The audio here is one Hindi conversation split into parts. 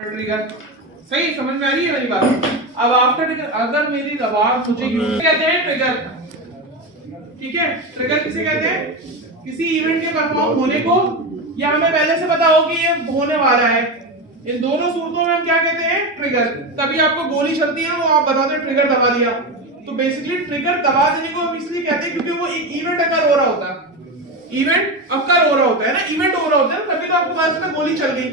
ट्रिगर सही समझ में आ रही है मेरी बात। अब आफ्टर ट्रिगर अगर मेरी आवाज मुझे कहते हैं ट्रिगर, ठीक है। ट्रिगर किसे कहते हैं? किसी इवेंट के परफॉर्म होने को, या हमें पहले से पता हो कि ये होने वाला है। इन दोनों सूरतों में हम क्या कहते हैं? ट्रिगर। तभी आपको गोली चलती है वो आप बताते हैं ट्रिगर दबा दिया। तो बेसिकली ट्रिगर दबा देने को हम इसलिए कहते हैं क्योंकि वो एक इवेंट अकर हो रहा होता है। इवेंट अकर हो रहा होता है ना, इवेंट हो रहा होता है, तभी तो आपको पास में गोली चल गई।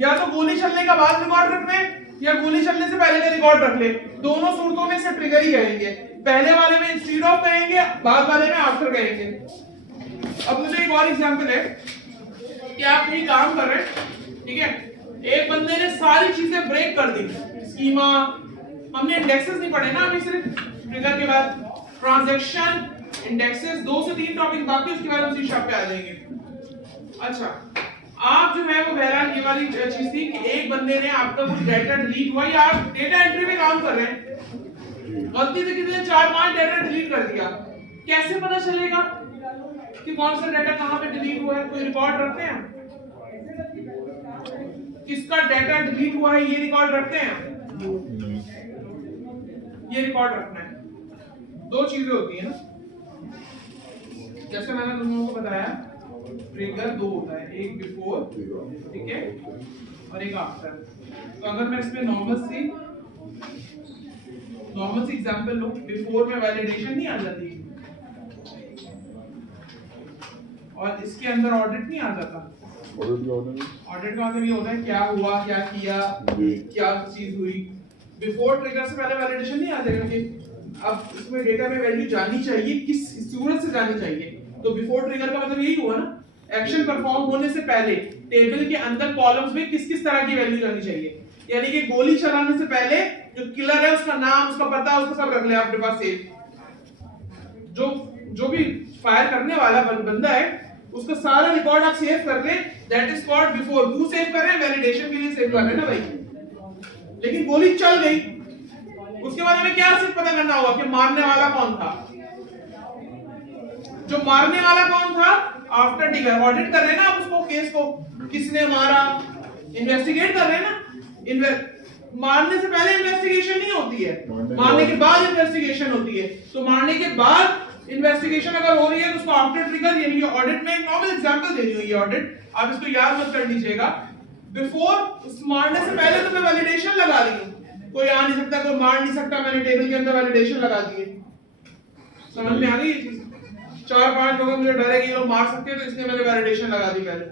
या तो गोली चलने का बाद रिकॉर्ड रख ले या गोली चलने से पहले का रिकॉर्ड रख ले। दोनों सूरतों में से ट्रिगर ही कहेंगे। पहले वाले में इंस्टीड ऑफ कहेंगे, बाद वाले में आफ्टर कहेंगे। अब मुझे एक और एग्जांपल है कि आप कहीं काम कर रहे हैं, ठीक है। एक बंदे ने सारी चीजें ब्रेक कर दी, स्कीमा, हमने इंडेक्सेस नहीं पढ़े ना अभी, सिर्फ ट्रिगर के बाद ट्रांजैक्शन, इंडेक्सेस, 2 से 3 टॉपिक बाकी, उसके बाद हम सी शार्प पे आ जाएंगे। अच्छा, आप जो है वो बहरहाल ये वाली चीज थी कि एक बंदे ने आपका कुछ डाटा डिलीट हुआ, या आप डेटा एंट्री में काम कर रहे हैं, गलती से किसी ने 4-5 डाटा डिलीट कर दिया। कैसे पता चलेगा कि कौन सा डाटा कहां पे डिलीट हुआ है? कोई रिकॉर्ड रखते हैं? किसका डाटा डिलीट हुआ है ये रिकॉर्ड रखते हैं? ये रिकॉर्ड रखना है। 2 चीजें होती है ना, जैसे मैंने तुम लोगों को बताया ट्रिगर 2 होता है, एक बिफोर, ठीक है, और एक आफ्टर। तो अगर मैं इसमें नॉर्मल सी एग्जांपल लूं, बिफोर में वैलिडेशन नहीं आ जाती और इसके अंदर ऑडिट नहीं आ जाता। ऑडिट का मतलब ये होता है क्या हुआ, क्या किया, क्या चीज हुई। बिफोर ट्रिगर से पहले वैलिडेशन नहीं आ जाएगा कि अब इसमें डेटा में वैल्यू जानी चाहिए, किस सूरत से जानी चाहिए। तो बिफोर ट्रिगर का मतलब यही हुआ ना, एक्शन परफॉर्म होने से पहले टेबल के अंदर कॉलम्स में किस किस तरह की वैल्यू जानी चाहिए। यानी कि गोली चलाने से पहले जो किलर है उसका नाम, उसका पता, उसका सब रख ले अपने पास सेव। जो भी फायर करने वाला बंदा है उसका सारा रिकॉर्ड आप सेव कर ले, दैट इज कॉल्ड बिफोर। क्यों सेव कर रहे हैं? वैलिडेशन के लिए सेव कर रहे हैं ना भाई। लेकिन गोली चल गई, उसके बाद हमें क्या सिर्फ पता करना होगा कि मारने वाला कौन था। जो मारने वाला कौन था, आफ्टर ट्रिगर ऑडिट कर रहे हैं ना आप उसको, केस को किसने मारा, इन्वेस्टिगेट कर रहे हैं ना। मारने से पहले इन्वेस्टिगेशन नहीं होती है, मारने के बाद इन्वेस्टिगेशन होती है। तो मारने के बाद इन्वेस्टिगेशन अगर हो रही है तो उसको आफ्टर ट्रिगर, यानी ऑडिट में एक नॉर्मल एग्जांपल दे रही हूं ये ऑडिट, आप इसको याद मत कर लीजिएगा। बिफोर मारने से पहले तो मैं वैलिडेशन लगा रही हूं, कोई आ नहीं सकता, कोई मार नहीं सकता, मैंने टेबल के अंदर वैलिडेशन लगा दी है। समझ में आ गई ये चीज? 4-5 लोगों मुझे डर है कि लोग मार सकते हैं, तो इसलिए मैंने वैलिडेशन लगा दी पहले।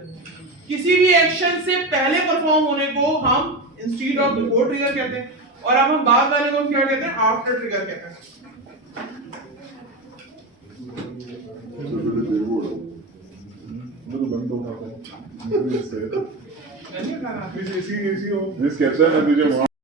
किसी भी एक्शन से पहले परफॉर्म होने को हम इंस्टीड ऑफ बिफोर ट्रिगर कहते हैं, और अब हम बाद वाले को क्या कहते हैं? आफ्टर ट्रिगर कहते हैं। जिस कैप्शन है तुझे